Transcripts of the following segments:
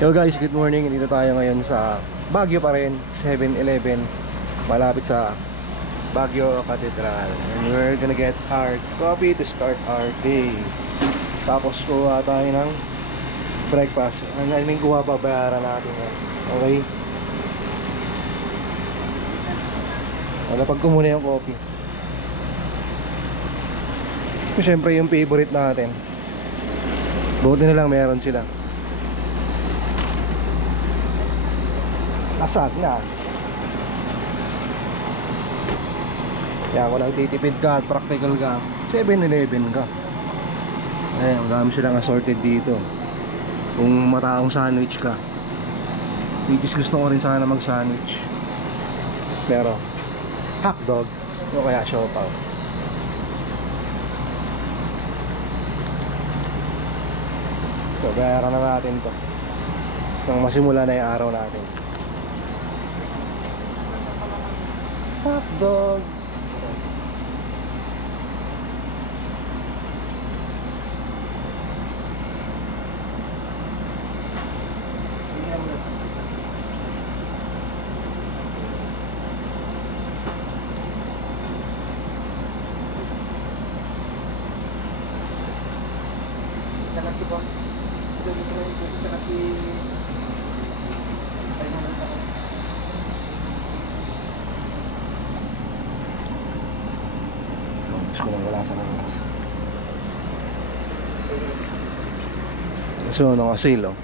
Yo guys, good morning. Dito tayo ngayon sa Baguio pa rin, 7-Eleven, malapit sa Baguio Cathedral. And we're gonna get our coffee to start our day. Tapos kuha tayo ng breakfast. I mean, kuha pa, bayaran natin yan. Okay? Napag ko muna yung coffee. Siyempre yung favorite natin. Buti na lang meron sila. Asag na. Kaya kung nagtitipid ka at practical ka, 7-Eleven ka. Ayan, ang dami silang assorted dito. Kung mataong sandwich ka, which is gusto ko rin sana mag sandwich, pero hotdog o kaya siopaw. So bayaran na natin to nang masimula na yung araw natin. Hotdog. Gusto ko lang wala sa kangas. So, nung asilo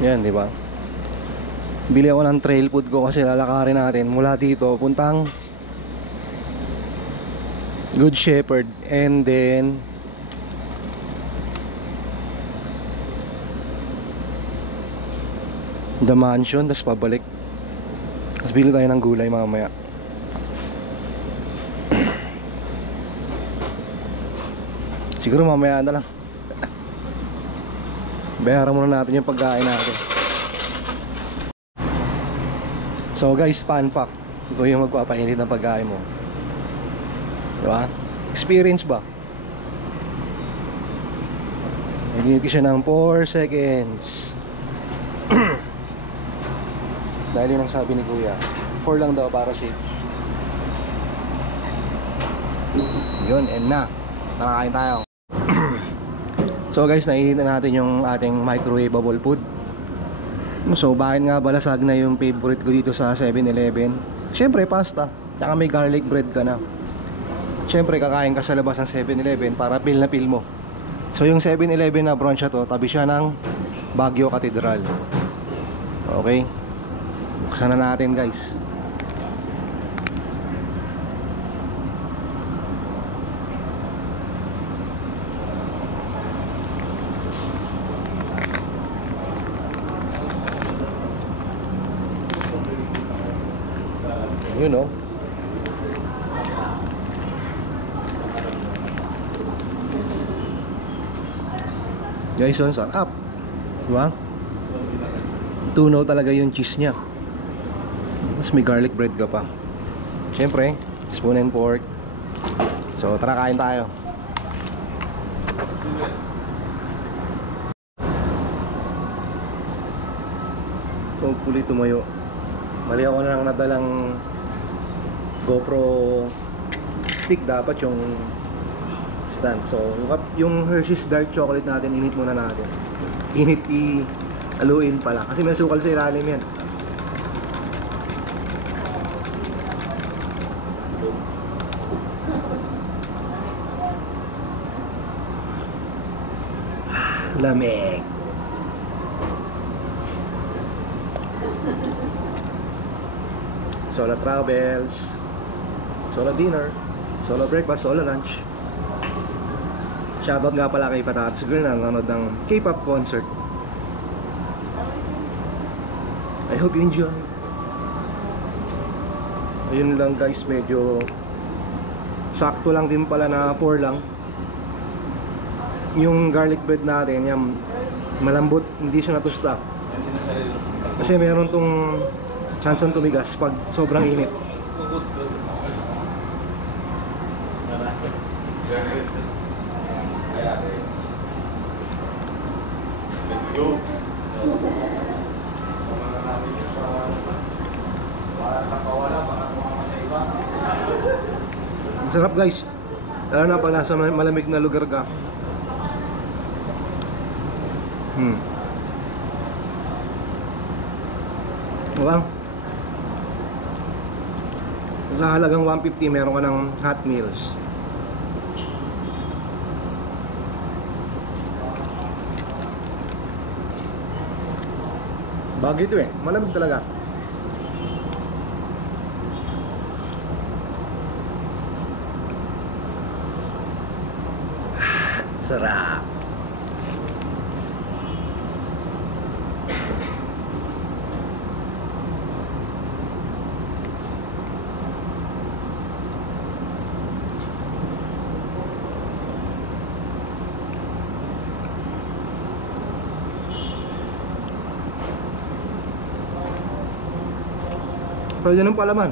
yan, di ba? Bili ako ng trail food ko kasi lalakarin natin mula dito puntang Good Shepherd and then The Mansion, tapos pabalik. Tapos bili tayo ng gulay mamaya. Siguro mamaya na lang. Bayaran muna natin yung pagkain natin. So guys, fun fact, ikaw yung magpapainit ng pagkain mo, diba? Experience ba? Naginit ko siya ng 4 seconds. Dahil yun ang sabi ni Kuya, 4 lang daw para safe. Yun, and na nakakain tayo. So guys, nainit na natin yung ating microwavable food. So bakit nga balasag na yung favorite ko dito sa 7-Eleven? Siyempre pasta, tsaka may garlic bread ka na. Siyempre kakain ka sa labas ng 7-Eleven para feel na feel mo. So yung 7-Eleven na branch na to, tabi siya ng Baguio Cathedral. Okay, buksan na natin guys. You know, guys, ang sarap, diba? Tunaw talaga yung cheese nya. Mas may garlic bread ka pa. Siyempre, spoon and fork. So tara, kain tayo. Hopefully tumayo. Mali ako na lang nadalang GoPro stick, dapat yung stand. So yung Hershey's dark chocolate natin, init muna natin. Init i-aluin pala kasi may sukal sa ilalim yan. Lamig. Solo travels, solo dinner, solo breakfast, solo lunch. Shoutout nga pala kay Patatas Girl na nanonood ng K-pop concert. I hope you enjoy. Ayun lang guys, medyo sakto lang din pala na 4 lang. Yung garlic bread natin, yan, malambot, hindi siya natusta. Kasi meron tong chance ng tumigas pag sobrang init. Let's go. Ang sarap guys. Lalo na pala sa malamig na lugar ka. Diba? Sa halagang 150 meron ka ng hot meals. Bagay ito eh, malamig talaga. Sarap. Pwede ng palaman.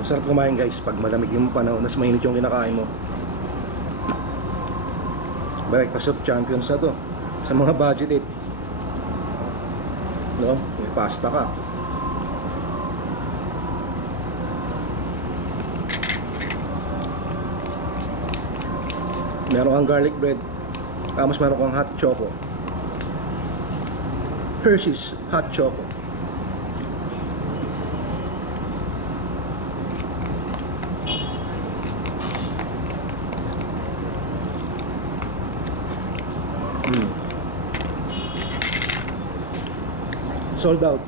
Masarap kumain guys pag malamig yung panahon, mas mainit yung kinakain mo. Breakfast of champions na to sa mga budget it. No? May pasta ka. Meron kang garlic bread. Tapos meron kang hot choco. Hershey's hot choco. Sold out.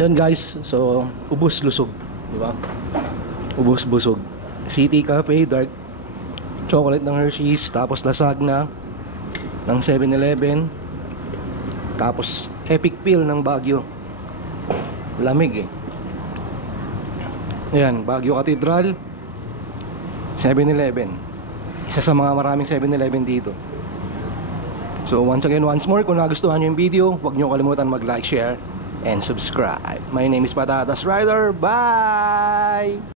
Yan guys, so ubos lusog, di ba? Ubos busog. City Cafe dark chocolate ng Hershey's, tapos lasagna ng 7-Eleven, tapos Epic Pill ng Baguio. Lamig eh. Ayan, Baguio Cathedral, 7-Eleven. Isa sa mga maraming 7-Eleven dito. So once again, once more, kung nagustuhan nyo yung video, huwag nyo kalimutan mag-like, share, and subscribe. My name is Patatas Rider. Bye!